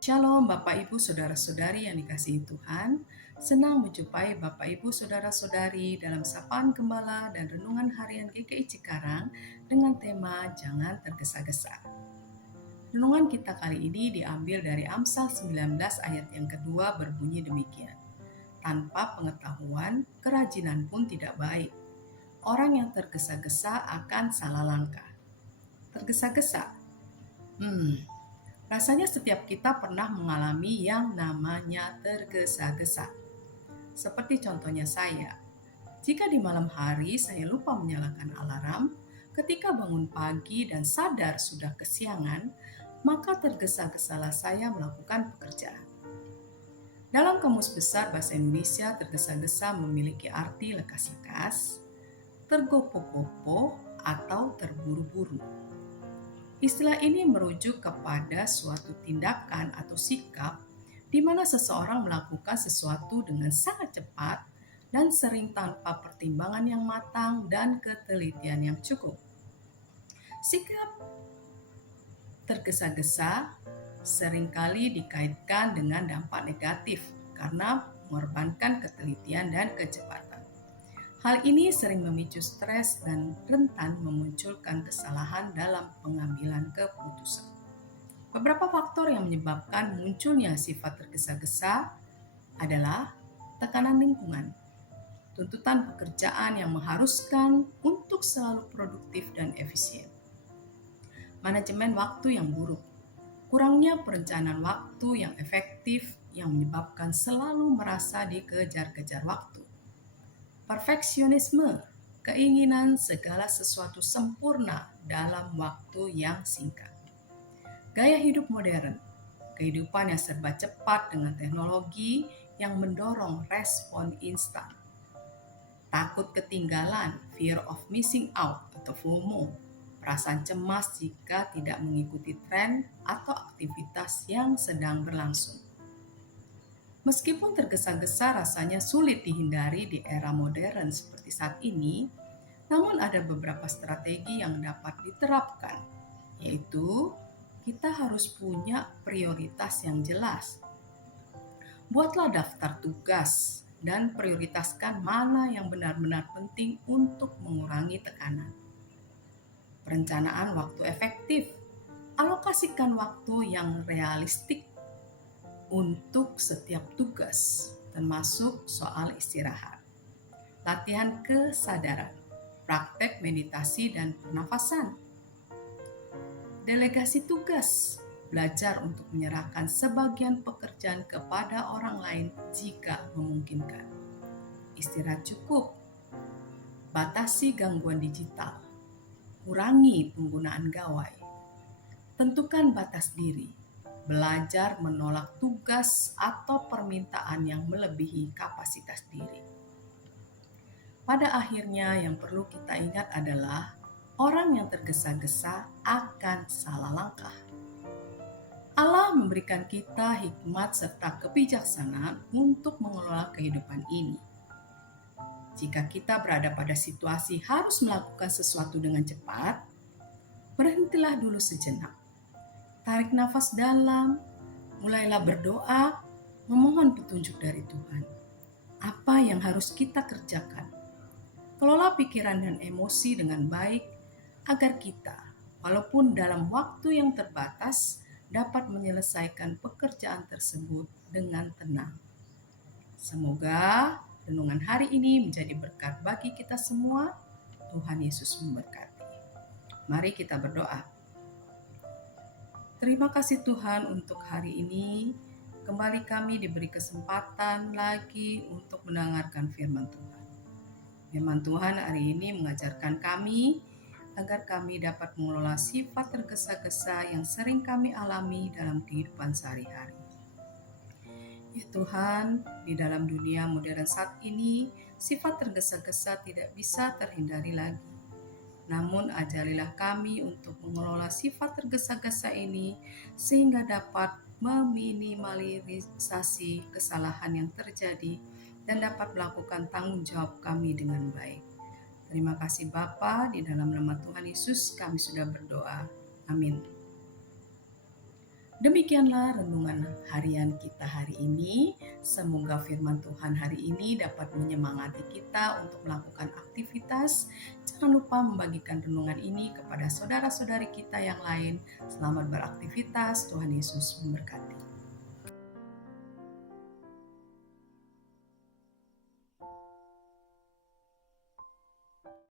Shalom Bapak Ibu Saudara-saudari yang dikasihi Tuhan. Senang menjumpai Bapak Ibu Saudara-saudari dalam Sapaan Gembala dan Renungan Harian GKI Cikarang dengan tema Jangan Tergesa-gesa. Renungan kita kali ini diambil dari Amsal 19 ayat yang kedua berbunyi demikian. Tanpa pengetahuan, kerajinan pun tidak baik. Orang yang tergesa-gesa akan salah langkah. Tergesa-gesa. Rasanya setiap kita pernah mengalami yang namanya tergesa-gesa. Seperti contohnya saya, jika di malam hari saya lupa menyalakan alarm, ketika bangun pagi dan sadar sudah kesiangan, maka tergesa-gesalah saya melakukan pekerjaan. Dalam Kamus Besar Bahasa Indonesia, tergesa-gesa memiliki arti lekas-lekas, tergopoh-gopoh, atau terburu-buru. Istilah ini merujuk kepada suatu tindakan atau sikap di mana seseorang melakukan sesuatu dengan sangat cepat dan sering tanpa pertimbangan yang matang dan ketelitian yang cukup. Sikap tergesa-gesa seringkali dikaitkan dengan dampak negatif karena mengorbankan ketelitian dan kecepatan. Hal ini sering memicu stres dan rentan memunculkan kesalahan dalam pengambilan keputusan. Beberapa faktor yang menyebabkan munculnya sifat tergesa-gesa adalah tekanan lingkungan, tuntutan pekerjaan yang mengharuskan untuk selalu produktif dan efisien, manajemen waktu yang buruk, kurangnya perencanaan waktu yang efektif yang menyebabkan selalu merasa dikejar-kejar waktu, perfeksionisme, keinginan segala sesuatu sempurna dalam waktu yang singkat. Gaya hidup modern, kehidupan yang serba cepat dengan teknologi yang mendorong respon instan. Takut ketinggalan, fear of missing out atau FOMO, perasaan cemas jika tidak mengikuti tren atau aktivitas yang sedang berlangsung. Meskipun tergesa-gesa rasanya sulit dihindari di era modern seperti saat ini, namun ada beberapa strategi yang dapat diterapkan, yaitu kita harus punya prioritas yang jelas. Buatlah daftar tugas dan prioritaskan mana yang benar-benar penting untuk mengurangi tekanan. Perencanaan waktu efektif, alokasikan waktu yang realistik untuk setiap tugas, termasuk soal istirahat. Latihan kesadaran, praktek meditasi dan pernafasan. Delegasi tugas, belajar untuk menyerahkan sebagian pekerjaan kepada orang lain jika memungkinkan. Istirahat cukup, batasi gangguan digital, kurangi penggunaan gawai, tentukan batas diri, belajar menolak tugas atau permintaan yang melebihi kapasitas diri. Pada akhirnya yang perlu kita ingat adalah orang yang tergesa-gesa akan salah langkah. Allah memberikan kita hikmat serta kebijaksanaan untuk mengelola kehidupan ini. Jika kita berada pada situasi harus melakukan sesuatu dengan cepat, berhentilah dulu sejenak. Tarik nafas dalam, mulailah berdoa, memohon petunjuk dari Tuhan. Apa yang harus kita kerjakan? Kelola pikiran dan emosi dengan baik agar kita, walaupun dalam waktu yang terbatas, dapat menyelesaikan pekerjaan tersebut dengan tenang. Semoga renungan hari ini menjadi berkat bagi kita semua. Tuhan Yesus memberkati. Mari kita berdoa. Terima kasih Tuhan untuk hari ini. Kembali kami diberi kesempatan lagi untuk mendengarkan firman Tuhan. Firman Tuhan hari ini mengajarkan kami agar kami dapat mengelola sifat tergesa-gesa yang sering kami alami dalam kehidupan sehari-hari. Ya Tuhan, di dalam dunia modern saat ini, sifat tergesa-gesa tidak bisa terhindari lagi. Namun ajarilah kami untuk mengelola sifat tergesa-gesa ini sehingga dapat meminimalisasi kesalahan yang terjadi dan dapat melakukan tanggung jawab kami dengan baik. Terima kasih Bapa, di dalam nama Tuhan Yesus kami sudah berdoa. Amin. Demikianlah renungan harian kita hari ini. Semoga firman Tuhan hari ini dapat menyemangati kita untuk melakukan aktivitas. Jangan lupa membagikan renungan ini kepada saudara-saudari kita yang lain. Selamat beraktivitas, Tuhan Yesus memberkati.